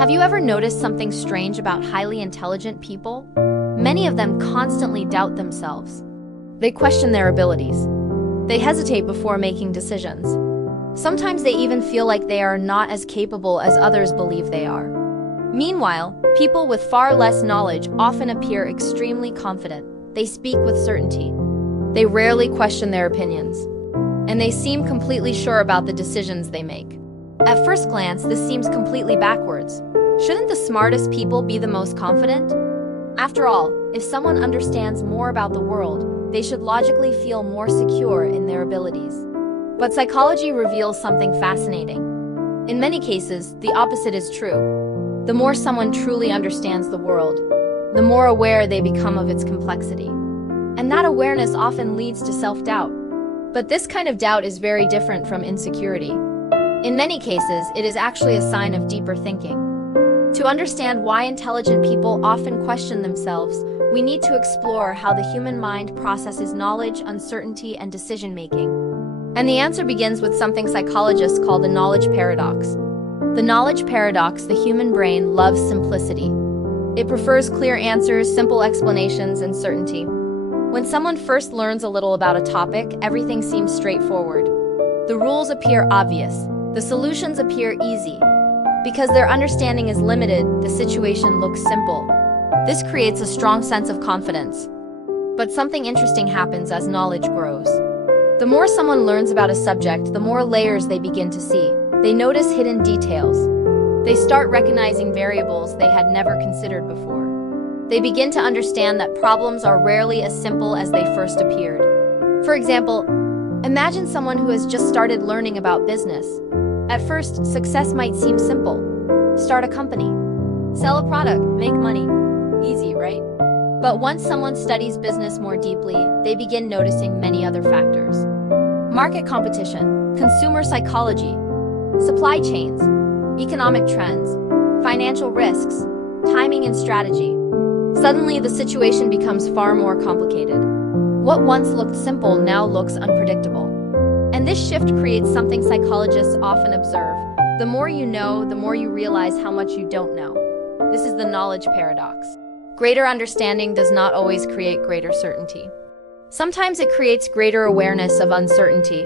Have you ever noticed something strange about highly intelligent people? Many of them constantly doubt themselves. They question their abilities. They hesitate before making decisions. Sometimes they even feel like they are not as capable as others believe they are. Meanwhile, people with far less knowledge often appear extremely confident. They speak with certainty. They rarely question their opinions. And they seem completely sure about the decisions they make. At first glance, this seems completely backwards. Shouldn't the smartest people be the most confident? After all, if someone understands more about the world, they should logically feel more secure in their abilities. But psychology reveals something fascinating. In many cases, the opposite is true. The more someone truly understands the world, the more aware they become of its complexity. And that awareness often leads to self-doubt. But this kind of doubt is very different from insecurity. In many cases, it is actually a sign of deeper thinking. To understand why intelligent people often question themselves, we need to explore how the human mind processes knowledge, uncertainty, and decision-making. And the answer begins with something psychologists call the knowledge paradox. The knowledge paradox: the human brain loves simplicity. It prefers clear answers, simple explanations, and certainty. When someone first learns a little about a topic, everything seems straightforward. The rules appear obvious. The solutions appear easy. Because their understanding is limited, the situation looks simple. This creates a strong sense of confidence. But something interesting happens as knowledge grows. The more someone learns about a subject, the more layers they begin to see. They notice hidden details. They start recognizing variables they had never considered before. They begin to understand that problems are rarely as simple as they first appeared. For example, imagine someone who has just started learning about business. At first, success might seem simple. Start a company. Sell a product. Make money. Easy, right? But once someone studies business more deeply, they begin noticing many other factors. Market competition, consumer psychology, supply chains, economic trends, financial risks, timing and strategy. Suddenly, the situation becomes far more complicated. What once looked simple now looks unpredictable. And this shift creates something psychologists often observe. The more you know, the more you realize how much you don't know. This is the knowledge paradox. Greater understanding does not always create greater certainty. Sometimes it creates greater awareness of uncertainty.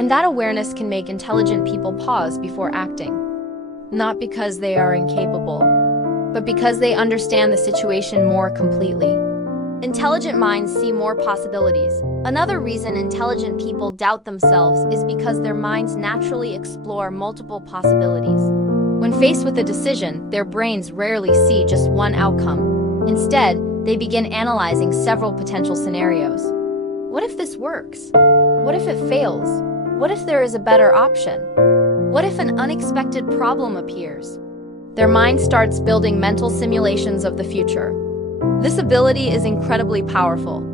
And that awareness can make intelligent people pause before acting. Not because they are incapable, but because they understand the situation more completely. Intelligent minds see more possibilities. Another reason intelligent people doubt themselves is because their minds naturally explore multiple possibilities. When faced with a decision, their brains rarely see just one outcome. Instead, they begin analyzing several potential scenarios. What if this works? What if it fails? What if there is a better option? What if an unexpected problem appears? Their mind starts building mental simulations of the future. This ability is incredibly powerful.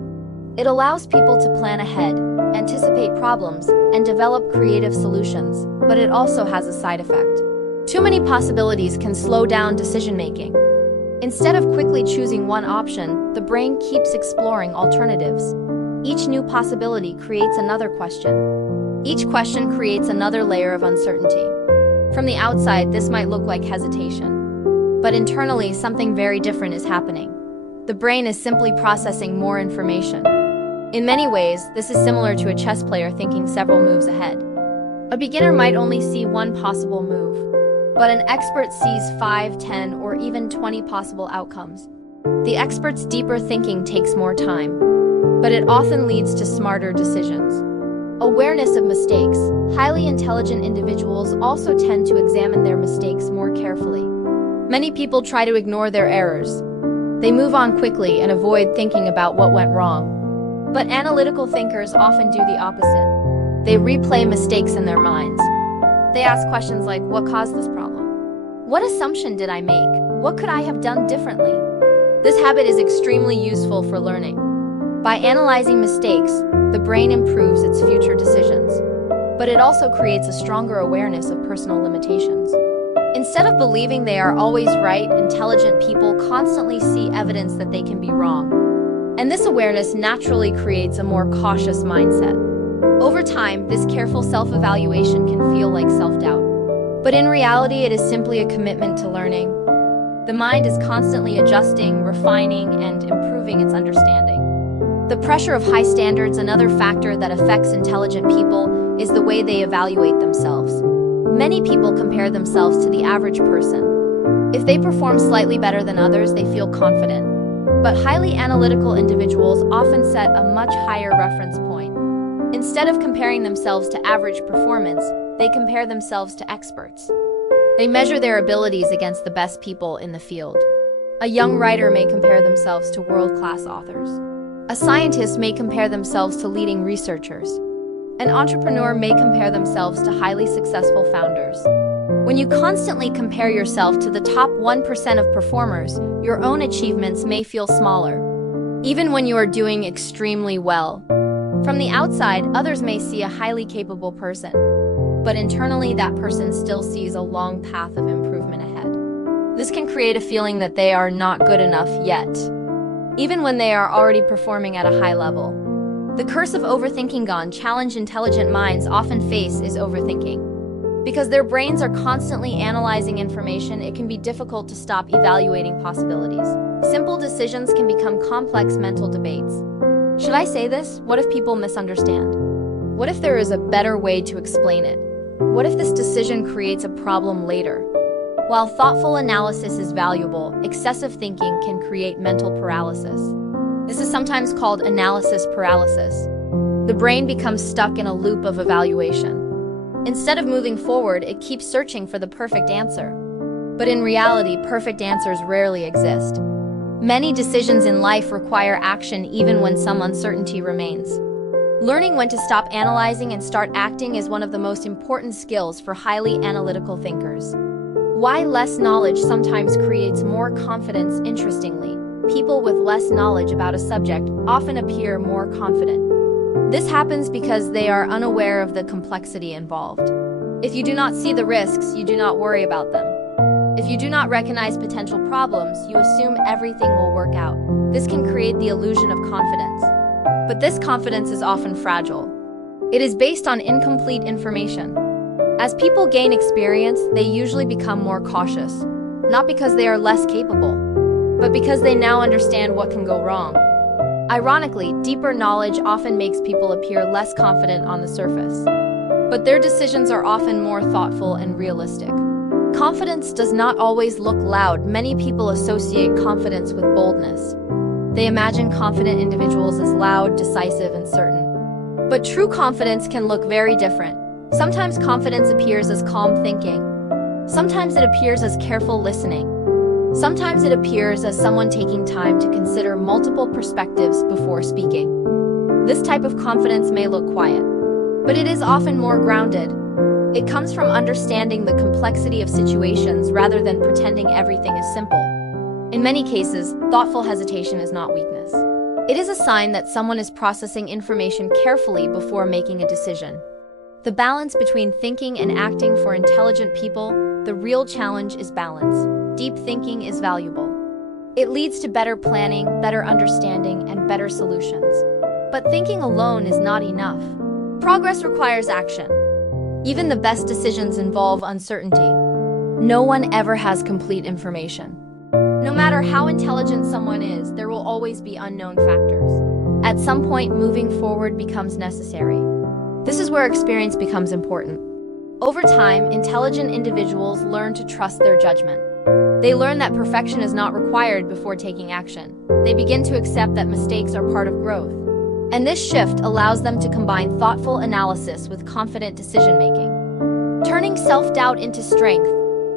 It allows people to plan ahead, anticipate problems, and develop creative solutions, but it also has a side effect. Too many possibilities can slow down decision-making. Instead of quickly choosing one option, the brain keeps exploring alternatives. Each new possibility creates another question. Each question creates another layer of uncertainty. From the outside, this might look like hesitation. But internally, something very different is happening. The brain is simply processing more information. In many ways, this is similar to a chess player thinking several moves ahead. A beginner might only see one possible move, but an expert sees 5, 10, or even 20 possible outcomes. The expert's deeper thinking takes more time, but it often leads to smarter decisions. Awareness of mistakes. Highly intelligent individuals also tend to examine their mistakes more carefully. Many people try to ignore their errors. They move on quickly and avoid thinking about what went wrong. But analytical thinkers often do the opposite. They replay mistakes in their minds. They ask questions like, what caused this problem? What assumption did I make? What could I have done differently? This habit is extremely useful for learning. By analyzing mistakes, the brain improves its future decisions. But it also creates a stronger awareness of personal limitations. Instead of believing they are always right, intelligent people constantly see evidence that they can be wrong. And this awareness naturally creates a more cautious mindset. Over time, this careful self-evaluation can feel like self-doubt. But in reality, it is simply a commitment to learning. The mind is constantly adjusting, refining, and improving its understanding. The pressure of high standards, another factor that affects intelligent people, is the way they evaluate themselves. Many people compare themselves to the average person. If they perform slightly better than others, they feel confident. But highly analytical individuals often set a much higher reference point. Instead of comparing themselves to average performance, they compare themselves to experts. They measure their abilities against the best people in the field. A young writer may compare themselves to world-class authors. A scientist may compare themselves to leading researchers. An entrepreneur may compare themselves to highly successful founders. When you constantly compare yourself to the top 1% of performers, your own achievements may feel smaller, even when you are doing extremely well. From the outside, others may see a highly capable person, but internally that person still sees a long path of improvement ahead. This can create a feeling that they are not good enough yet, even when they are already performing at a high level. The curse of overthinking challenge intelligent minds often face is overthinking. Because their brains are constantly analyzing information, it can be difficult to stop evaluating possibilities. Simple decisions can become complex mental debates. Should I say this? What if people misunderstand? What if there is a better way to explain it? What if this decision creates a problem later? While thoughtful analysis is valuable, excessive thinking can create mental paralysis. This is sometimes called analysis paralysis. The brain becomes stuck in a loop of evaluation. Instead of moving forward, it keeps searching for the perfect answer. But in reality, perfect answers rarely exist. Many decisions in life require action even when some uncertainty remains. Learning when to stop analyzing and start acting is one of the most important skills for highly analytical thinkers. Why less knowledge sometimes creates more confidence. Interestingly, people with less knowledge about a subject often appear more confident. This happens because they are unaware of the complexity involved. If you do not see the risks, you do not worry about them. If you do not recognize potential problems, you assume everything will work out. This can create the illusion of confidence. But this confidence is often fragile. It is based on incomplete information. As people gain experience, they usually become more cautious, not because they are less capable, but because they now understand what can go wrong. Ironically, deeper knowledge often makes people appear less confident on the surface, but their decisions are often more thoughtful and realistic. Confidence does not always look loud. Many people associate confidence with boldness. They imagine confident individuals as loud, decisive, and certain. But true confidence can look very different. Sometimes confidence appears as calm thinking. Sometimes it appears as careful listening. Sometimes it appears as someone taking time to consider multiple perspectives before speaking. This type of confidence may look quiet, but it is often more grounded. It comes from understanding the complexity of situations rather than pretending everything is simple. In many cases, thoughtful hesitation is not weakness. It is a sign that someone is processing information carefully before making a decision. The balance between thinking and acting for intelligent people, the real challenge is balance. Deep thinking is valuable. It leads to better planning, better understanding, and better solutions. But thinking alone is not enough. Progress requires action. Even the best decisions involve uncertainty. No one ever has complete information. No matter how intelligent someone is, there will always be unknown factors. At some point, moving forward becomes necessary. This is where experience becomes important. Over time, intelligent individuals learn to trust their judgment. They learn that perfection is not required before taking action. They begin to accept that mistakes are part of growth. And this shift allows them to combine thoughtful analysis with confident decision-making, turning self-doubt into strength.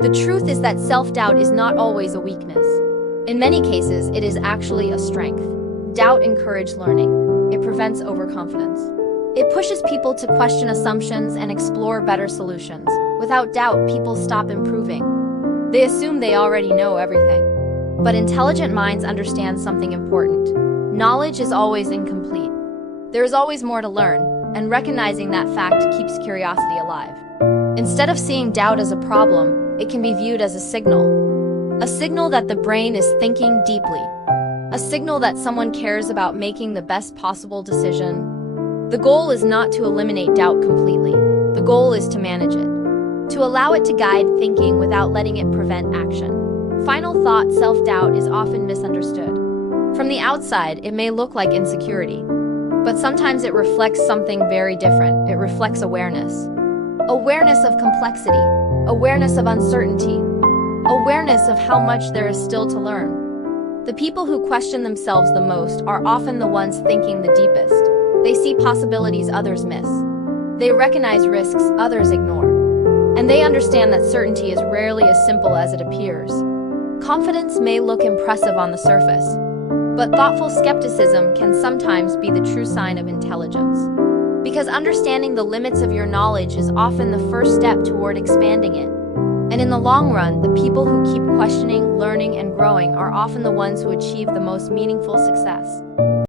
The truth is that self-doubt is not always a weakness. In many cases, it is actually a strength. Doubt encourages learning. It prevents overconfidence. It pushes people to question assumptions and explore better solutions. Without doubt, people stop improving. They assume they already know everything. But intelligent minds understand something important. Knowledge is always incomplete. There is always more to learn, and recognizing that fact keeps curiosity alive. Instead of seeing doubt as a problem, it can be viewed as a signal. A signal that the brain is thinking deeply. A signal that someone cares about making the best possible decision. The goal is not to eliminate doubt completely. The goal is to manage it. to allow it to guide thinking without letting it prevent action. Final thought, self-doubt is often misunderstood. From the outside, it may look like insecurity, but sometimes it reflects something very different. It reflects awareness. Awareness of complexity, awareness of uncertainty, awareness of how much there is still to learn. The people who question themselves the most are often the ones thinking the deepest. They see possibilities others miss. They recognize risks others ignore. And they understand that certainty is rarely as simple as it appears. Confidence may look impressive on the surface, but thoughtful skepticism can sometimes be the true sign of intelligence. Because understanding the limits of your knowledge is often the first step toward expanding it. And in the long run, the people who keep questioning, learning, and growing are often the ones who achieve the most meaningful success.